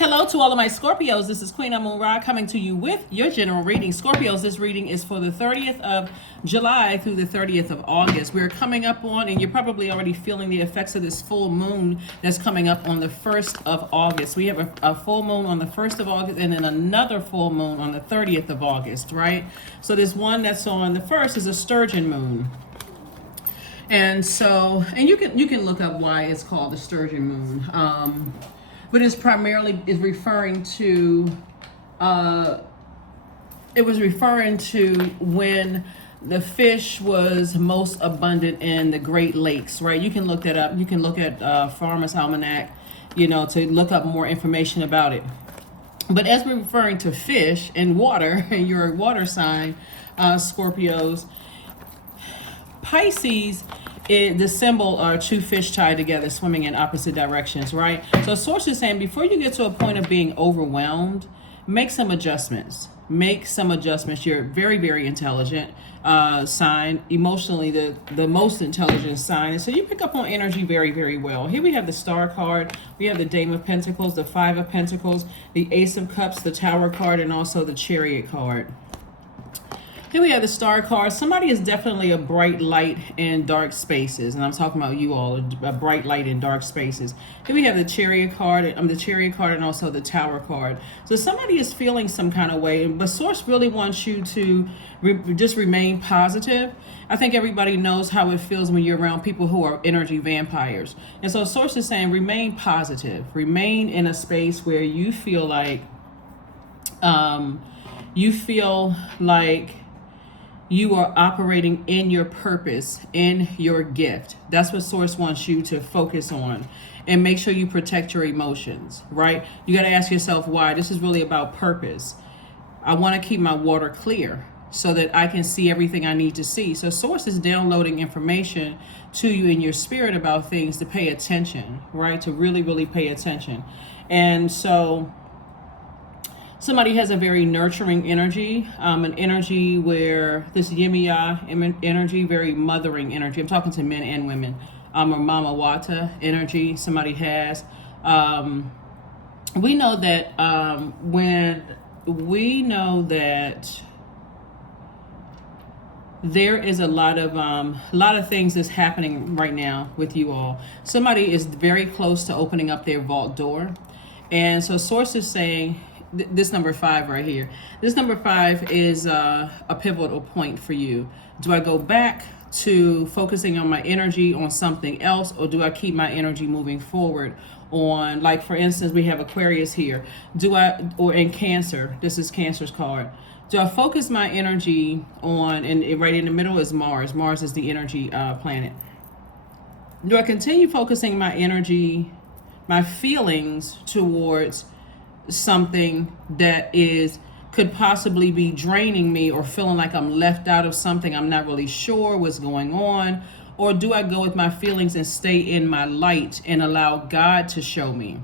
Hello to all of my Scorpios. This is Queen Amun Ra coming to you with your general reading. Scorpios, this reading is for the 30th of July through the 30th of August. We're coming up on, and you're probably already feeling the effects of this full moon that's coming up on the 1st of August. We have a full moon on the 1st of August and then another full moon on the 30th of August, right? So this one that's on the 1st is a sturgeon moon. And so, and you can look up why it's called the sturgeon moon. But it's primarily referring to, it was referring to when the fish was most abundant in the Great Lakes, right? You can look that up. You can look at Farmer's Almanac, to look up more information about it. But as we're referring to fish and water, and you're a water sign, Scorpios, Pisces, the symbol are two fish tied together swimming in opposite directions, right? So source is saying before you get to a point of being overwhelmed, make some adjustments. You're very, very intelligent sign, emotionally the most intelligent sign. And so you pick up on energy very, very well. Here we have the Star card. We have the Dame of Pentacles, the Five of Pentacles, the Ace of Cups, the Tower card, and also the Chariot card. Here we have the Star card. Somebody is definitely a bright light in dark spaces, and I'm talking about you all, a bright light in dark spaces. Here we have the Chariot card, and also the Tower card. So somebody is feeling some kind of way, but Source really wants you to just remain positive. I think everybody knows how it feels when you're around people who are energy vampires, and so Source is saying remain positive, remain in a space where you feel like you are operating in your purpose, in your gift. That's what Source wants you to focus on. And make sure you protect your emotions, right? You got to ask yourself why. This is really about purpose. I want to keep my water clear so that I can see everything I need to see. So Source is downloading information to you in your spirit about things to pay attention, right? To really, really pay attention. And so somebody has a very nurturing energy, an energy where this Yemiya energy, very mothering energy. I'm talking to men and women, or Mama Wata energy somebody has. We know that there is a lot of things that's happening right now with you all. Somebody is very close to opening up their vault door. And so Source is saying, this number 5 right here. This number 5 is a pivotal point for you. Do I go back to focusing on my energy on something else, or do I keep my energy moving forward on, like for instance, we have Aquarius here. Or in Cancer, this is Cancer's card. Do I focus my energy on, and right in the middle is Mars. Mars is the energy planet. Do I continue focusing my energy, my feelings towards something that could possibly be draining me, or feeling like I'm left out of something, I'm not really sure what's going on? Or do I go with my feelings and stay in my light and allow God to show me?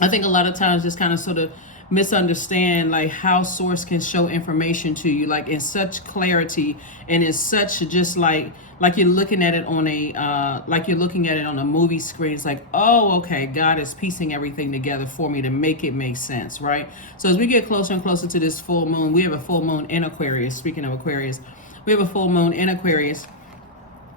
I think a lot of times just kind of sort of misunderstand like how Source can show information to you like in such clarity and in such just like you're looking at it on a movie screen. It's like, oh, okay, God is piecing everything together for me to make it make sense, right? So as we get closer and closer to this full moon, we have a full moon in Aquarius. Speaking of Aquarius, we have a full moon in Aquarius,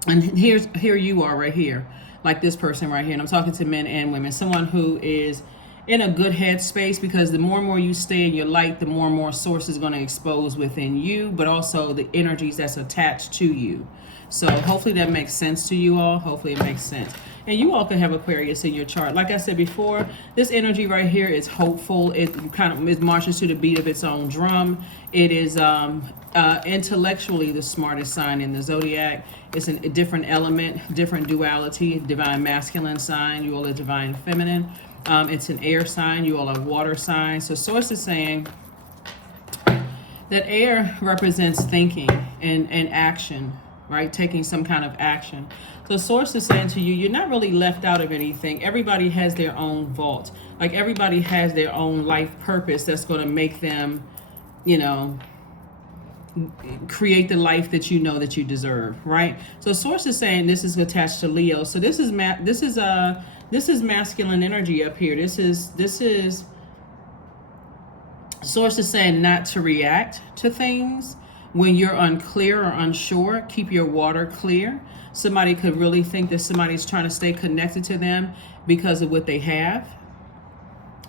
and here you are right here, like this person right here, and I'm talking to men and women, someone who is in a good headspace, because the more and more you stay in your light, the more and more Source is going to expose within you, but also the energies that's attached to you. So hopefully that makes sense to you all. Hopefully it makes sense. And you all can have Aquarius in your chart. Like I said before, this energy right here is hopeful. It marches to the beat of its own drum. It is intellectually the smartest sign in the Zodiac. It's a different element, different duality, divine masculine sign. You all are divine feminine. It's an air sign. You all are water signs. So Source is saying that air represents thinking and action, right? Taking some kind of action. So Source is saying to you, you're not really left out of anything. Everybody has their own vault. Like everybody has their own life purpose that's going to make them, create the life that you know that you deserve, right? So Source is saying this is attached to Leo. So this is masculine energy up here. This is Source is saying not to react to things when you're unclear or unsure. Keep your water clear. Somebody could really think that somebody's trying to stay connected to them because of what they have.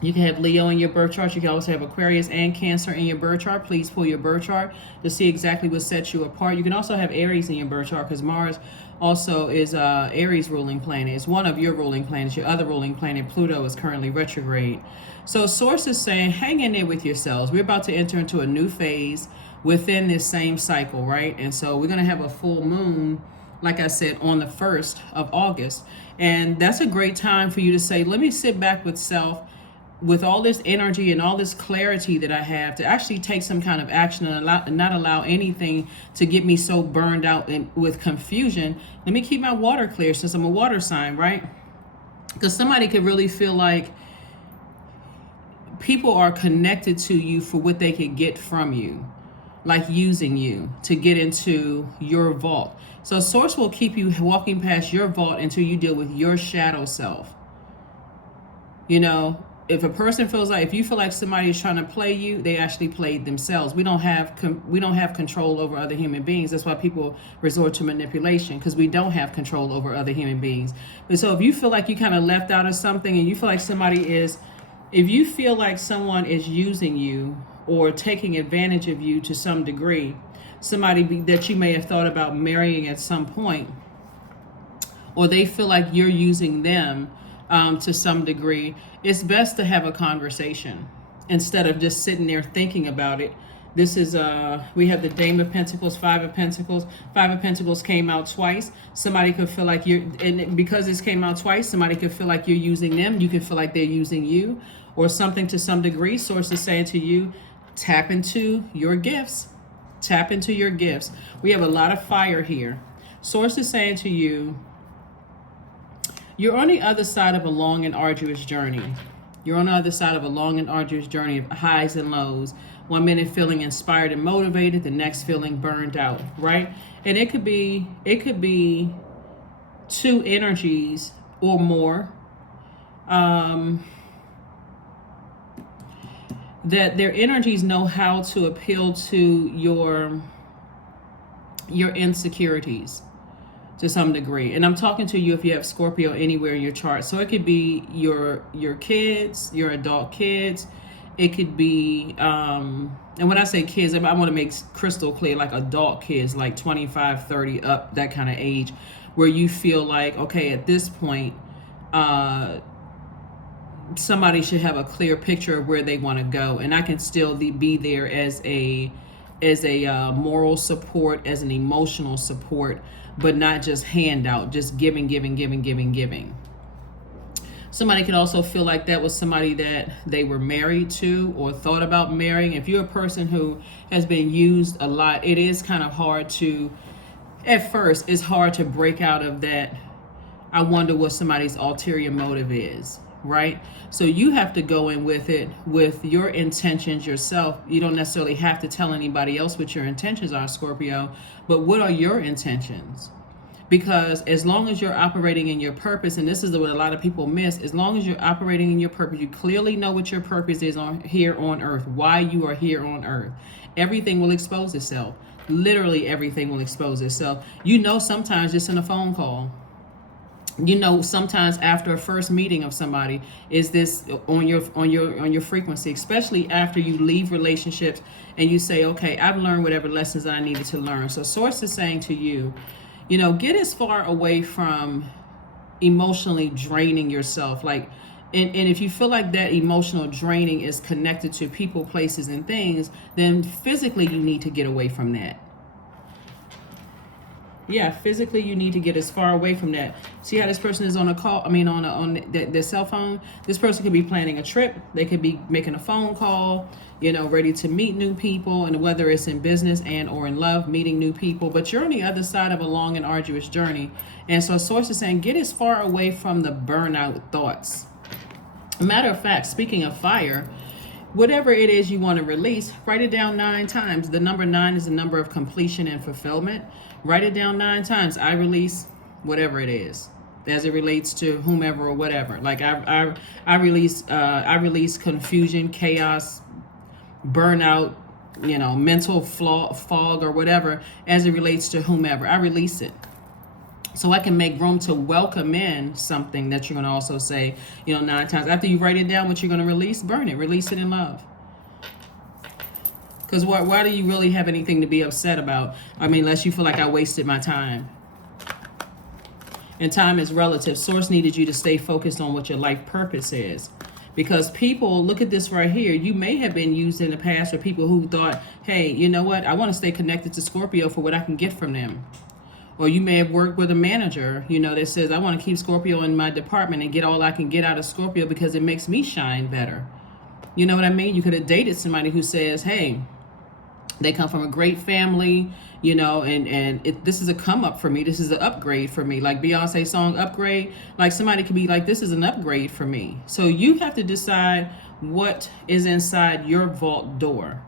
You can have Leo in your birth chart. You can also have Aquarius and Cancer in your birth chart. Please pull your birth chart to see exactly what sets you apart. You can also have Aries in your birth chart because Mars also is Aries ruling planet. It's one of your ruling planets. Your other ruling planet, Pluto, is currently retrograde. So Source is saying, hang in there with yourselves. We're about to enter into a new phase within this same cycle, right? And so we're going to have a full moon, like I said, on the 1st of August. And that's a great time for you to say, let me sit back with self, with all this energy and all this clarity that I have, to actually take some kind of action and not allow anything to get me so burned out and with confusion. Let me keep my water clear since I'm a water sign, right? Because somebody could really feel like people are connected to you for what they could get from you, like using you to get into your vault. So Source will keep you walking past your vault until you deal with your shadow self. You know, if a person feels like, if you feel like somebody is trying to play you, they actually played themselves. We don't have control over other human beings. That's why people resort to manipulation, because we don't have control over other human beings. But so if you feel like you kind of left out of something, and you feel like if you feel like someone is using you or taking advantage of you to some degree, somebody that you may have thought about marrying at some point, or they feel like you're using them to some degree, it's best to have a conversation instead of just sitting there thinking about it. This is we have the Dame of Pentacles, Five of Pentacles. Five of Pentacles came out twice. Somebody could feel like and because this came out twice, somebody could feel like you're using them. You could feel like they're using you or something to some degree. Source is saying to you, tap into your gifts. Tap into your gifts. We have a lot of fire here. Source is saying to you, you're on the other side of a long and arduous journey. You're on the other side of a long and arduous journey of highs and lows. 1 minute feeling inspired and motivated, the next feeling burned out, right? And it could be two energies or more that their energies know how to appeal to your insecurities to some degree. And I'm talking to you if you have Scorpio anywhere in your chart. So it could be your kids, your adult kids. It could be, and when I say kids, I want to make crystal clear, like adult kids, like 25, 30 up, that kind of age, where you feel like, okay, at this point, somebody should have a clear picture of where they want to go. And I can still be there as a moral support, as an emotional support, but not just handout, just giving. Somebody could also feel like that was somebody that they were married to or thought about marrying. If you're a person who has been used a lot, it is kind of hard to, at first, it's hard to break out of that. I wonder what somebody's ulterior motive is, right? So you have to go in with it with your intentions yourself. You don't necessarily have to tell anybody else what your intentions are, Scorpio, but what are your intentions? Because as long as you're operating in your purpose, and this is what a lot of people miss, as long as you're operating in your purpose, you clearly know what your purpose is here on earth, why you are here on earth. Everything will expose itself. Literally everything will expose itself. You know, sometimes just in a phone call. You know, sometimes after a first meeting of somebody, is this on your frequency, especially after you leave relationships and you say, okay, I've learned whatever lessons I needed to learn. So Source is saying to you, you know, get as far away from emotionally draining yourself. Like, and if you feel like that emotional draining is connected to people, places, and things, then physically you need to get away from that. Yeah, physically you need to get as far away from that. See how this person is on a call, on their cell phone? This person could be planning a trip. They could be making a phone call, you know, ready to meet new people, and whether it's in business and or in love, meeting new people. But you're on the other side of a long and arduous journey. And so Source is saying, get as far away from the burnout thoughts. Matter of fact, speaking of fire, whatever it is you want to release, write it down 9 times. The number 9 is the number of completion and fulfillment. Write it down 9 times. I release whatever it is as it relates to whomever or whatever. Like I release confusion, chaos, burnout, mental fog or whatever as it relates to whomever. I release it. So I can make room to welcome in something that you're going to also say, 9 times. After you write it down, what you're going to release, burn it. Release it in love. Because why do you really have anything to be upset about? I mean, unless you feel like I wasted my time. And time is relative. Source needed you to stay focused on what your life purpose is. Because people, look at this right here. You may have been used in the past for people who thought, hey, you know what? I want to stay connected to Scorpio for what I can get from them. Or you may have worked with a manager, that says, I want to keep Scorpio in my department and get all I can get out of Scorpio because it makes me shine better. You know what I mean? You could have dated somebody who says, hey, they come from a great family, and this is a come up for me. This is an upgrade for me. Like Beyonce song, Upgrade. Like somebody could be like, this is an upgrade for me. So you have to decide what is inside your vault door.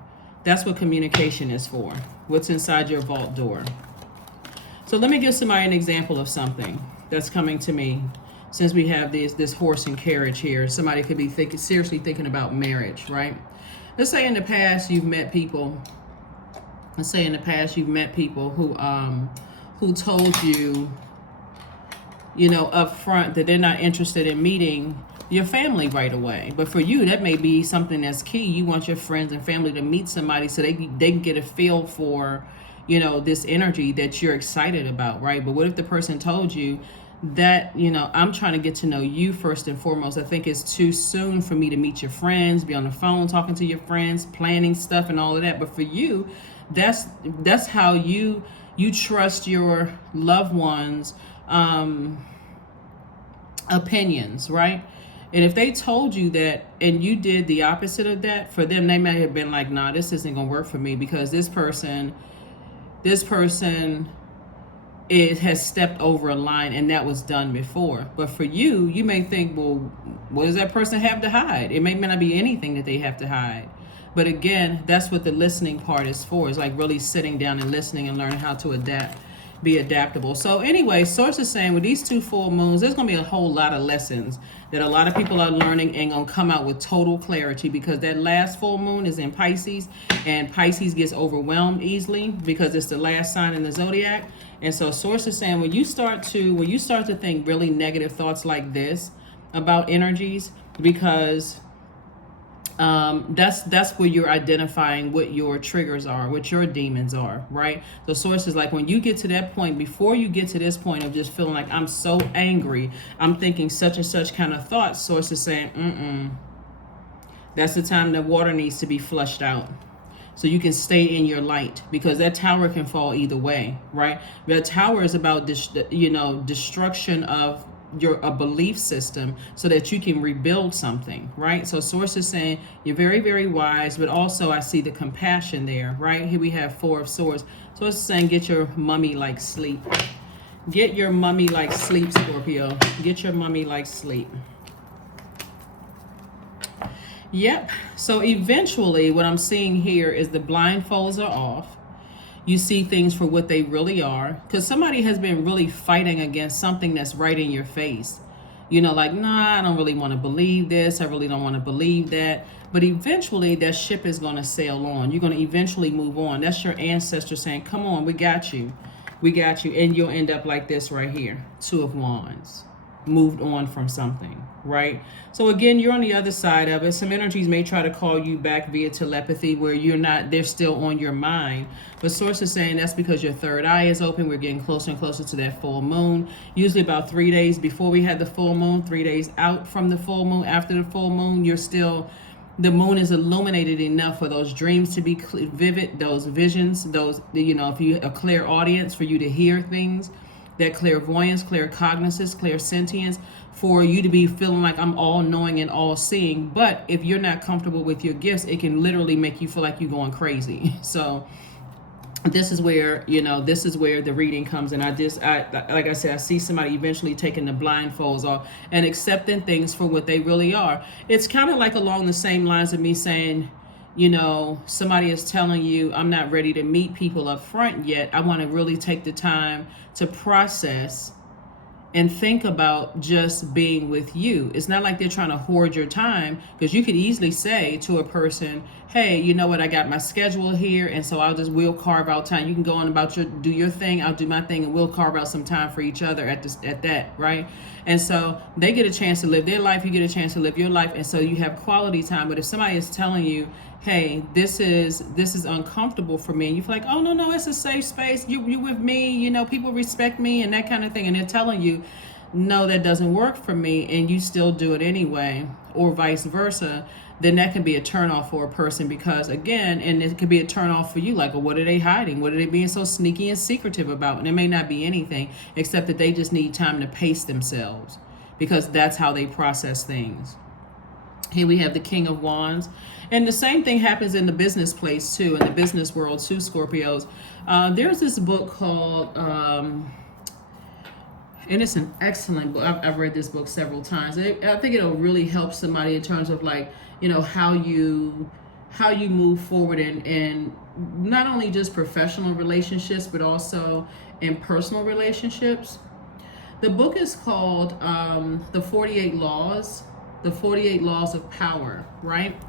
That's what communication is for. What's inside your vault door. So let me give somebody an example of something that's coming to me. Since we have this horse and carriage here, somebody could be seriously thinking about marriage, right? Let's say in the past you've met people. Who told you, up front that they're not interested in meeting your family right away. But for you, that may be something that's key. You want your friends and family to meet somebody so they can get a feel for, this energy that you're excited about, right? But what if the person told you that, I'm trying to get to know you first and foremost. I think it's too soon for me to meet your friends, be on the phone talking to your friends, planning stuff and all of that. But for you, that's how you trust your loved ones' opinions, right? And if they told you that and you did the opposite of that, for them, they may have been like, nah, this isn't gonna work for me because this person has stepped over a line and that was done before. But for you, you may think, well, what does that person have to hide? It may not be anything that they have to hide. But again, that's what the listening part is for. It's like really sitting down and listening and learning how to be adaptable. So anyway, Source is saying with these 2 full moons, there's going to be a whole lot of lessons that a lot of people are learning and going to come out with total clarity because that last full moon is in Pisces and Pisces gets overwhelmed easily because it's the last sign in the Zodiac. And so Source is saying when you start to think really negative thoughts like this about energies, because that's where you're identifying what your triggers are, what your demons are, right? The Source is like when you get to that point, before you get to this point of just feeling like I'm so angry, I'm thinking such and such kind of thoughts, Source is saying, that's the time that water needs to be flushed out. So you can stay in your light because that tower can fall either way, right? The tower is about destruction of a belief system so that you can rebuild something, right? So Source is saying you're very, very wise, but also I see the compassion there, right? Here we have 4 of Swords. Source is saying get your mummy like sleep. Get your mummy like sleep, Scorpio. Get your mummy like sleep. Yep. So eventually what I'm seeing here is the blindfolds are off. You see things for what they really are. Because somebody has been really fighting against something that's right in your face. Like, nah, I don't really want to believe this. I really don't want to believe that. But eventually that ship is going to sail on. You're going to eventually move on. That's your ancestor saying, come on, we got you. We got you. And you'll end up like this right here. 2 of Wands. Moved on from something, right? So again, you're on the other side of it. Some energies may try to call you back via telepathy where they're still on your mind. But Source is saying that's because your third eye is open. We're getting closer and closer to that full moon. Usually about 3 days before we had the full moon, 3 days out from the full moon, after the full moon, the moon is illuminated enough for those dreams to be vivid, those visions, if you a clear audience for you to hear things. That clairvoyance, claircognizance, clairsentience, for you to be feeling like I'm all-knowing and all-seeing. But if you're not comfortable with your gifts, it can literally make you feel like you're going crazy. So this is where the reading comes in. Like I said, I see somebody eventually taking the blindfolds off and accepting things for what they really are. It's kind of like along the same lines of me saying, somebody is telling you, I'm not ready to meet people up front yet. I want to really take the time to process and think about just being with you. It's not like they're trying to hoard your time, because you could easily say to a person, hey, you know what, I got my schedule here, and so we'll carve out time. You can go on about do your thing, I'll do my thing, and we'll carve out some time for each other at that, right? And so they get a chance to live their life, you get a chance to live your life, and so you have quality time. But if somebody is telling you, hey, this is uncomfortable for me, and you feel like, oh, no, it's a safe space, you with me, people respect me and that kind of thing, and they're telling you, no, that doesn't work for me, and you still do it anyway, or vice versa, then that can be a turnoff for a person. Because again, and it could be a turnoff for you, like, well, what are they hiding? What are they being so sneaky and secretive about? And it may not be anything except that they just need time to pace themselves, because that's how they process things. Here we have the King of Wands. And the same thing happens in the business place too, in the business world too, Scorpios. There's this book called, and it's an excellent book. I've read this book several times. I think it'll really help somebody in terms of, like, how you move forward in not only just professional relationships, but also in personal relationships. The book is called The 48 Laws. The 48 Laws of Power, right?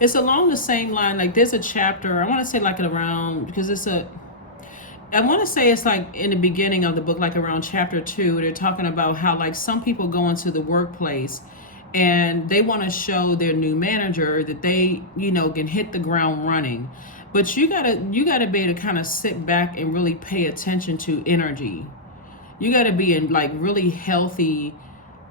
It's along the same line. Like, there's a chapter, I want to say like around, because I want to say it's like in the beginning of the book, like around chapter 2, they're talking about how, like, some people go into the workplace and they want to show their new manager that they, can hit the ground running. But you gotta be able to kind of sit back and really pay attention to energy. You gotta be in, like, really healthy,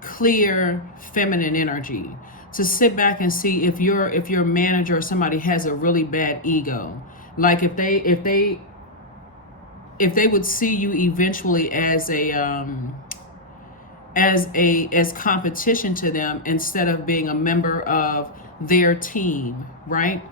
clear, feminine energy to sit back and see if your manager or somebody has a really bad ego. Like, if they would see you eventually as competition to them, instead of being a member of their team, right?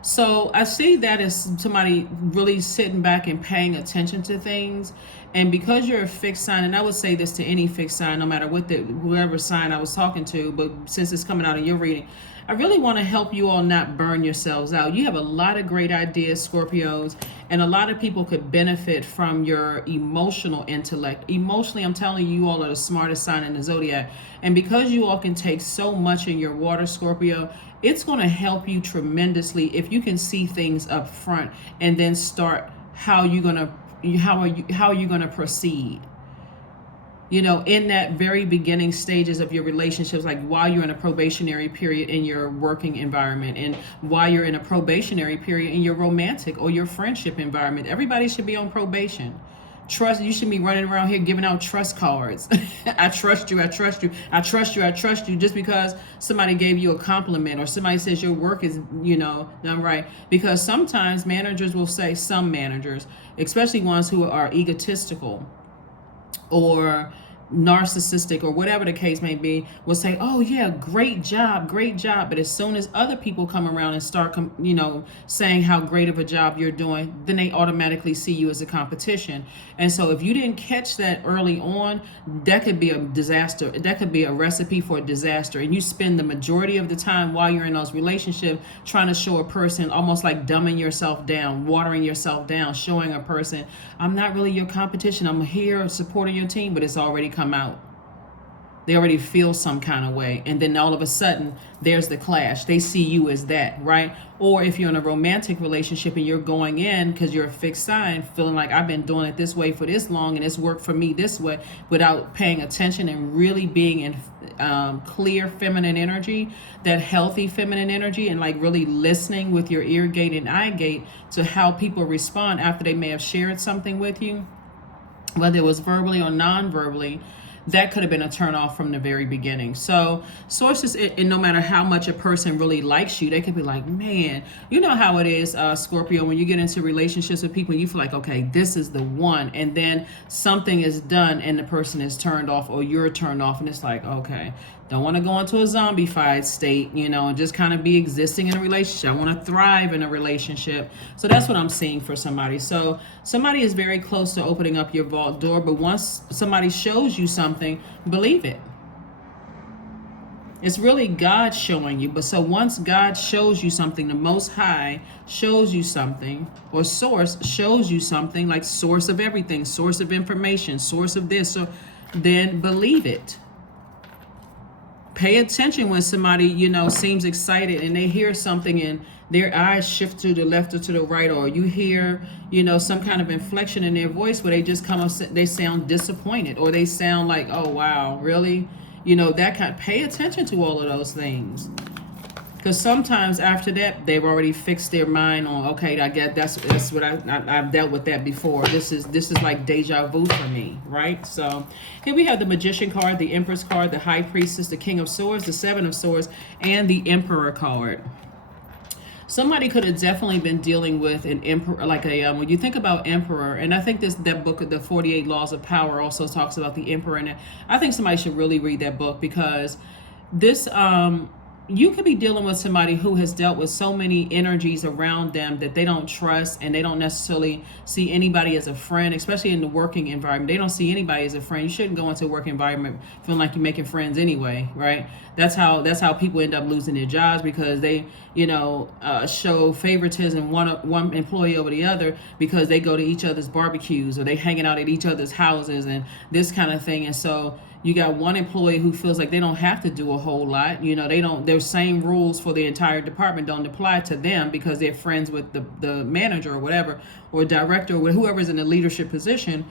So I see that as somebody really sitting back and paying attention to things. And because you're a fixed sign, and I would say this to any fixed sign, no matter whoever sign I was talking to, but since it's coming out of your reading, I really want to help you all not burn yourselves out. You have a lot of great ideas, Scorpios, and a lot of people could benefit from your emotional intellect. Emotionally, I'm telling you, you all are the smartest sign in the Zodiac. And because you all can take so much in your water, Scorpio, it's going to help you tremendously if you can see things up front and then start how are you going to proceed. In that very beginning stages of your relationships, like while you're in a probationary period in your working environment, and while you're in a probationary period in your romantic or your friendship environment. Everybody should be on probation. You should be running around here giving out trust cards. I trust you, I trust you, I trust you, I trust you, just because somebody gave you a compliment or somebody says your work is, done right. Because sometimes managers will say, some managers, especially ones who are egotistical or narcissistic or whatever the case may be, will say, oh yeah, great job. But as soon as other people come around and start saying how great of a job you're doing, then they automatically see you as a competition. And so if you didn't catch that early on, that could be a disaster. That could be a recipe for a disaster. And you spend the majority of the time while you're in those relationships trying to show a person, almost like dumbing yourself down, watering yourself down, showing a person, I'm not really your competition, I'm here supporting your team, but it's already come out. They already feel some kind of way, and then all of a sudden there's the clash. They see you as that, right? Or if you're in a romantic relationship and you're going in because you're a fixed sign, feeling like I've been doing it this way for this long and it's worked for me this way, without paying attention and really being in clear feminine energy, that healthy feminine energy, and like really listening with your ear gate and eye gate to how people respond after they may have shared something with you, whether it was verbally or non-verbally. That could have been a turnoff from the very beginning. So sources, and no matter how much a person really likes you, they could be like, man, you know how it is, Scorpio, when you get into relationships with people, you feel like, okay, this is the one. And then something is done and the person is turned off, or you're turned off. And it's like, okay, don't want to go into a zombified state, and just kind of be existing in a relationship. I want to thrive in a relationship. So that's what I'm seeing for somebody. So somebody is very close to opening up your vault door, but once somebody shows you something, believe it. It's really God showing you. But so once God shows you something, the Most High shows you something, or source shows you something, like source of everything, source of information, source of this, so then believe it. Pay attention when somebody, seems excited and they hear something and their eyes shift to the left or to the right, or you hear, some kind of inflection in their voice where they just come up, they sound disappointed, or they sound like, oh, wow, really? That kind. Pay attention to all of those things. Because sometimes after that, they've already fixed their mind on, okay, I get that's what I've dealt with that before. This is like deja vu for me, right? So here we have the Magician card, the Empress card, the High Priestess, the King of Swords, the Seven of Swords, and the Emperor card. Somebody could have definitely been dealing with an emperor, like when you think about emperor, and I think that book, the 48 Laws of Power, also talks about the emperor. And I think somebody should really read that book, because this, you could be dealing with somebody who has dealt with so many energies around them that they don't trust, and they don't necessarily see anybody as a friend, especially in the working environment. They don't see anybody as a friend. You shouldn't go into a work environment feeling like you're making friends anyway, right? That's how people end up losing their jobs, because they, show favoritism one employee over the other, because they go to each other's barbecues, or they hanging out at each other's houses and this kind of thing. And so you got one employee who feels like they don't have to do a whole lot. Their same rules for the entire department don't apply to them, because they're friends with the manager or whatever, or director, or whoever's in a leadership position,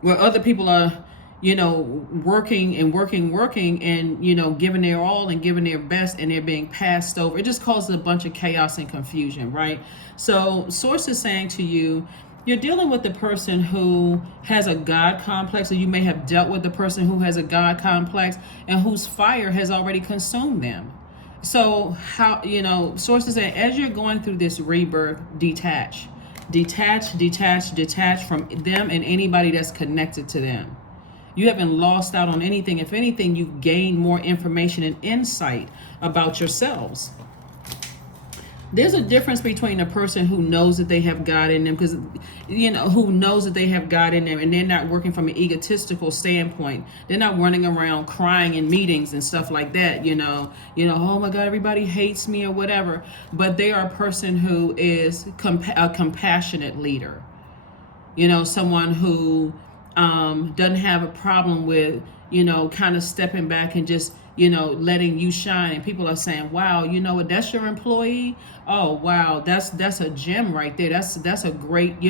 where other people are, working and, giving their all and giving their best, and they're being passed over. It just causes a bunch of chaos and confusion, right? So source is saying to you, you're dealing with the person who has a God complex, or you may have dealt with the person who has a God complex and whose fire has already consumed them. So how, sources say, as you're going through this rebirth, detach from them and anybody that's connected to them. You haven't lost out on anything. If anything, you've gained more information and insight about yourselves. There's a difference between a person who knows that they have God in them, because, who knows that they have God in them, and they're not working from an egotistical standpoint. They're not running around crying in meetings and stuff like that, oh my God, everybody hates me or whatever. But they are a person who is a compassionate leader. Someone who doesn't have a problem with, kind of stepping back and just, letting you shine. And people are saying, wow, what, that's your employee? Oh, wow, that's a gem right there. That's a great,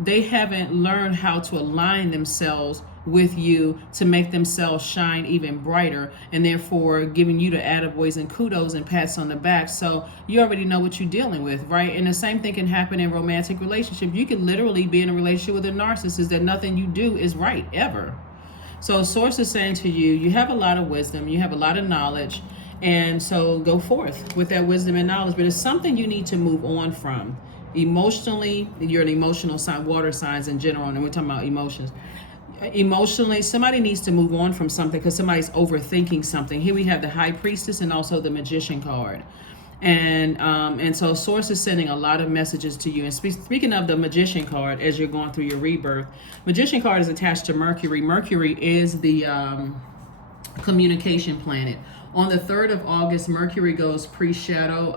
they haven't learned how to align themselves with you to make themselves shine even brighter, and therefore giving you the attaboys and kudos and pats on the back. So you already know what you're dealing with, right? And the same thing can happen in romantic relationships. You can literally be in a relationship with a narcissist that nothing you do is right, ever. So source is saying to you, you have a lot of wisdom, you have a lot of knowledge, and so go forth with that wisdom and knowledge. But it's something you need to move on from. Emotionally, you're an emotional sign, water signs in general, and we're talking about emotions. Emotionally, somebody needs to move on from something, because somebody's overthinking something. Here we have the High Priestess and also the Magician card. And so source is sending a lot of messages to you. And speaking of the Magician card, as you're going through your rebirth, Magician card is attached to Mercury. Mercury is the communication planet. On the 3rd of August, Mercury goes pre-shadow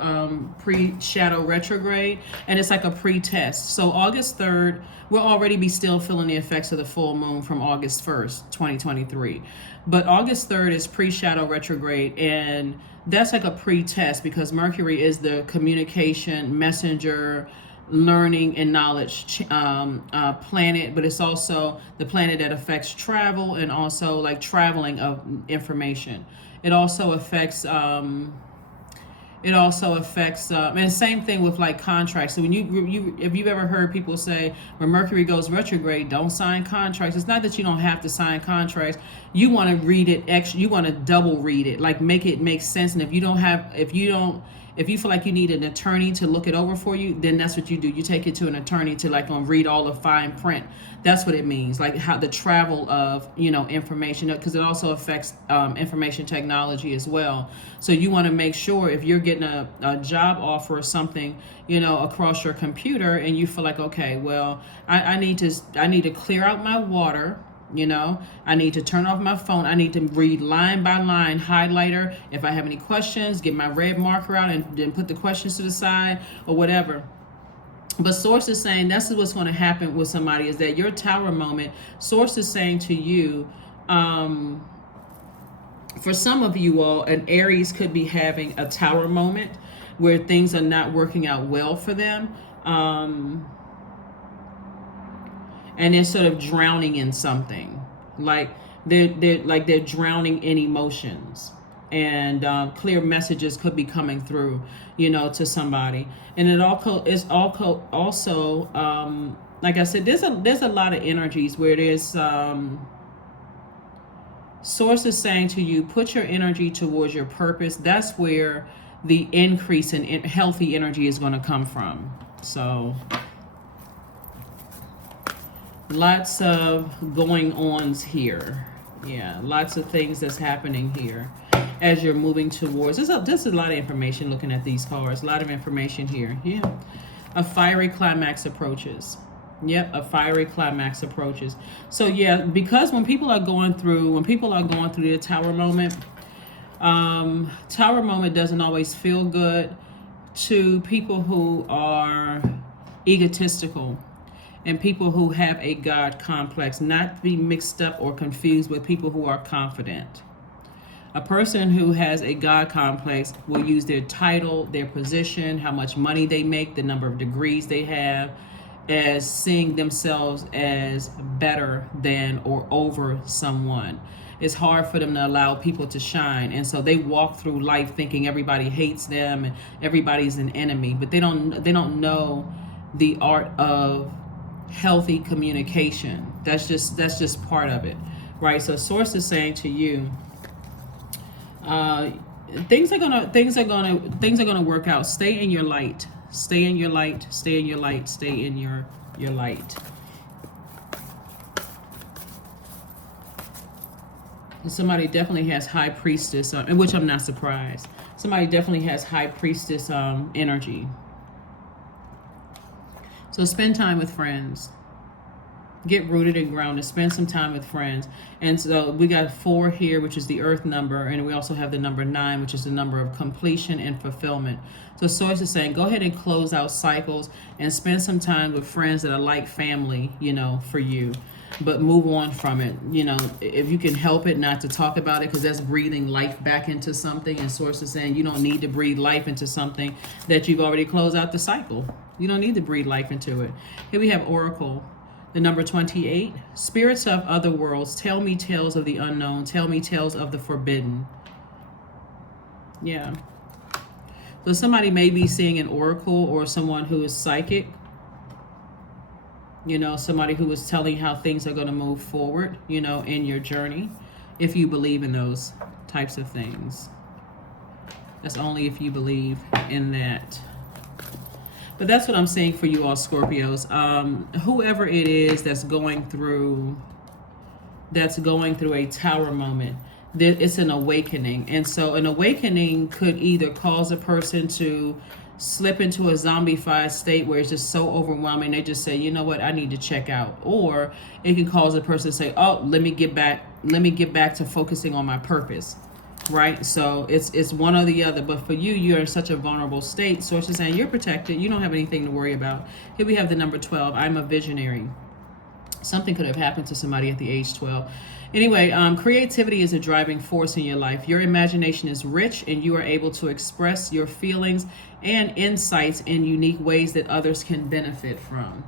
retrograde, and it's like a pre-test. So August 3rd, we'll already be still feeling the effects of the full moon from August 1st, 2023. But August 3rd is pre-shadow retrograde, and that's like a pre-test, because Mercury is the communication, messenger, learning and knowledge planet, but it's also the planet that affects travel, and also like traveling of information. It also affects and same thing with like contracts. So when you if you've ever heard people say, when Mercury goes retrograde, don't sign contracts. It's not that you don't have to sign contracts. You want to read it extra. You want to double read it, like make it make sense. And if you feel like you need an attorney to look it over for you, then that's what you do. You take it to an attorney to read all the fine print. That's what it means, like how the travel of, information, because it also affects information technology as well. So you want to make sure if you're getting a job offer or something, across your computer, and you feel like, okay, well, I need to clear out my water, You know, I need to turn off my phone. I need to read line by line, highlighter. If I have any questions, get my red marker out and then put the questions to the side or whatever. But Source is saying that's what's going to happen with somebody, is that your tower moment, Source is saying to you, for some of you all, an Aries could be having a tower moment where things are not working out well for them. And they're sort of drowning in something, like they're drowning in emotions, and clear messages could be coming through, you know, to somebody. And it also like I said, there's a lot of energies where there's Source is saying to you, put your energy towards your purpose. That's where the increase in healthy energy is going to come from. So lots of going ons here. Yeah, lots of things that's happening here as you're moving towards. There's a lot of information looking at these cards. A lot of information here. Yeah. A fiery climax approaches. Yep, a fiery climax approaches. So yeah, because when people are going through the tower moment doesn't always feel good to people who are egotistical and people who have a God complex, not to be mixed up or confused with people who are confident. A person who has a God complex will use their title, their position, how much money they make, the number of degrees they have, as seeing themselves as better than or over someone. It's hard for them to allow people to shine, and so they walk through life thinking everybody hates them and everybody's an enemy, but they don't know the art of healthy communication. That's just part of it, right? So Source is saying to you, things are gonna work out. Stay in your light. Stay in your light. Stay in your light. Stay in your light. And somebody definitely has High Priestess, in which I'm not surprised. Somebody definitely has High Priestess energy. So spend time with friends. Get rooted and grounded. Spend some time with friends. And so we got 4 here, which is the earth number. And we also have the number 9, which is the number of completion and fulfillment. So Source is saying, go ahead and close out cycles and spend some time with friends that are like family, you know, for you. But move on from it. You know, if you can help it, not to talk about it, because that's breathing life back into something. And Source is saying you don't need to breathe life into something that you've already closed out the cycle. You don't need to breathe life into it. Here we have Oracle. The number 28, spirits of other worlds, tell me tales of the unknown, tell me tales of the forbidden. Yeah. So somebody may be seeing an oracle, or someone who is psychic. You know, somebody who is telling how things are going to move forward, you know, in your journey, if you believe in those types of things. That's only if you believe in that. But that's what I'm saying for you all, Scorpios. Whoever it is that's going through a tower moment, it's an awakening. And so an awakening could either cause a person to slip into a zombified state where it's just so overwhelming they just say, you know what, I need to check out. Or it can cause a person to say, oh, let me get back to focusing on my purpose. Right? So it's one or the other. But for you, you're in such a vulnerable state. Source is saying you're protected. You don't have anything to worry about. Here we have the number 12. I'm a visionary. Something could have happened to somebody at the age 12. Anyway, creativity is a driving force in your life. Your imagination is rich, and you are able to express your feelings and insights in unique ways that others can benefit from.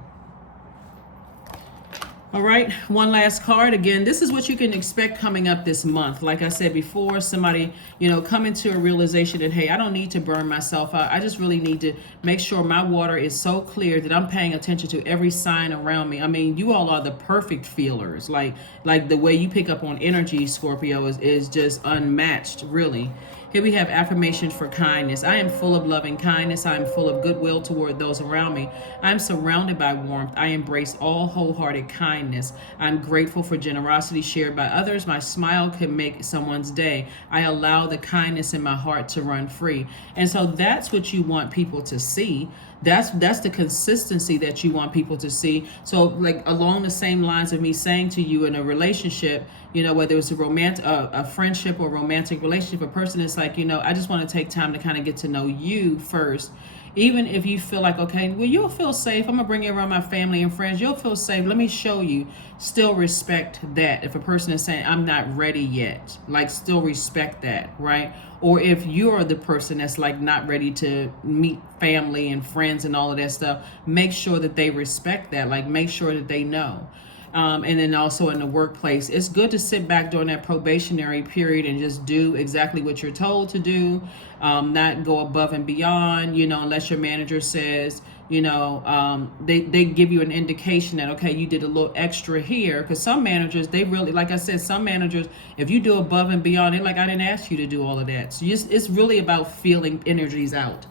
All right, one last card. Again, this is what you can expect coming up this month. Like I said before, somebody, you know, coming to a realization that, hey, I don't need to burn myself out. I just really need to make sure my water is so clear that I'm paying attention to every sign around me. I mean, you all are the perfect feelers. Like the way you pick up on energy, Scorpio, is just unmatched, really. Here we have affirmations for kindness. I am full of loving kindness. I am full of goodwill toward those around me. I am surrounded by warmth. I embrace all wholehearted kindness. I'm grateful for generosity shared by others. My smile can make someone's day. I allow the kindness in my heart to run free. And so that's what you want people to see. That's the consistency that you want people to see. So like along the same lines of me saying to you in a relationship, whether it's a friendship or romantic relationship, a person is like, I just want to take time to kind of get to know you first. Even if you feel like, okay, well, you'll feel safe. I'm going to bring you around my family and friends. You'll feel safe. Let me show you. Still respect that. If a person is saying, I'm not ready yet, like still respect that, right? Or if you're the person that's like not ready to meet family and friends and all of that stuff, make sure that they respect that. Like make sure that they know. And then also in the workplace, it's good to sit back during that probationary period and just do exactly what you're told to do, not go above and beyond, unless your manager says, they give you an indication that, okay, you did a little extra here. Because some managers, they really, like I said, some managers, if you do above and beyond, they're like, I didn't ask you to do all of that. So it's really about feeling energies out.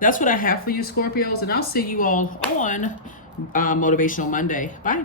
That's what I have for you, Scorpios. And I'll see you all on Motivational Monday. Bye.